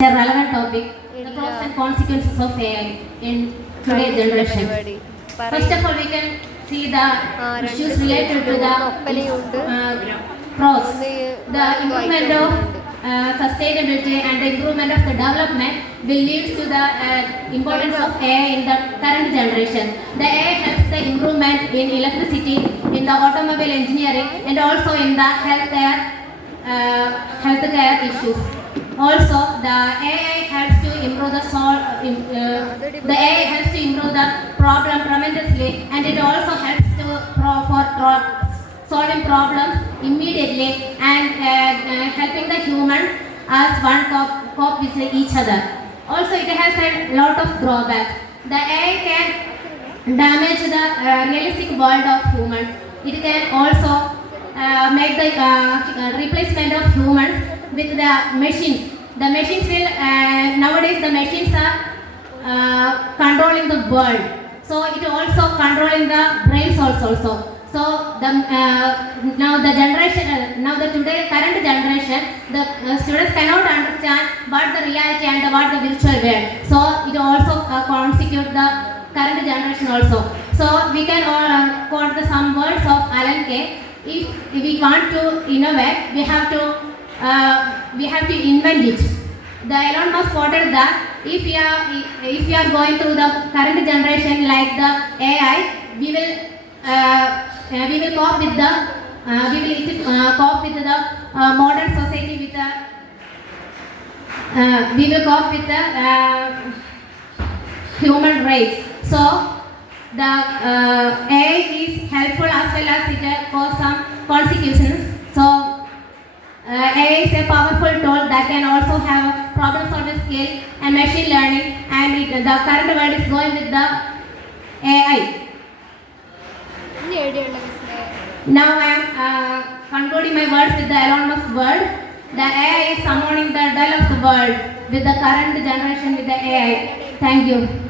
A relevant topic, the pros and consequences of AI in today's generation. First of all, we can see the issues related to the pros, the improvement of sustainability and the improvement of the development will lead to the importance of AI in the current generation. The AI helps the improvement in electricity, in the automobile engineering, and also in the healthcare issues. Also, the AI helps to improve the AI helps to improve the problem tremendously, and it also helps to solving problems immediately and helping the human as one cope with each other. Also, it has a lot of drawbacks. The AI can damage the realistic world of humans. It can also make the replacement of humans with the machines. The machines will nowadays the machines are controlling the world. So it also controlling the brains also. So now the generation, now the today current generation, the students cannot understand what the reality and what the virtual world. So it also constitute the current generation also. So we can all quote some words of Alan Kay. If we want to innovate, we have to invent it. The Elon Musk quoted that if we are going through the current generation like the AI, we will cope with the modern society with we will cope with the human race. So the AI is helpful as well as it cause some consequences. So AI is a powerful tool that can also have problem solving skill and machine learning, and the current world is going with the AI. Now I am concluding my words with the Elon Musk word. The AI is summoning the dull of the world with the current generation with the AI. Thank you.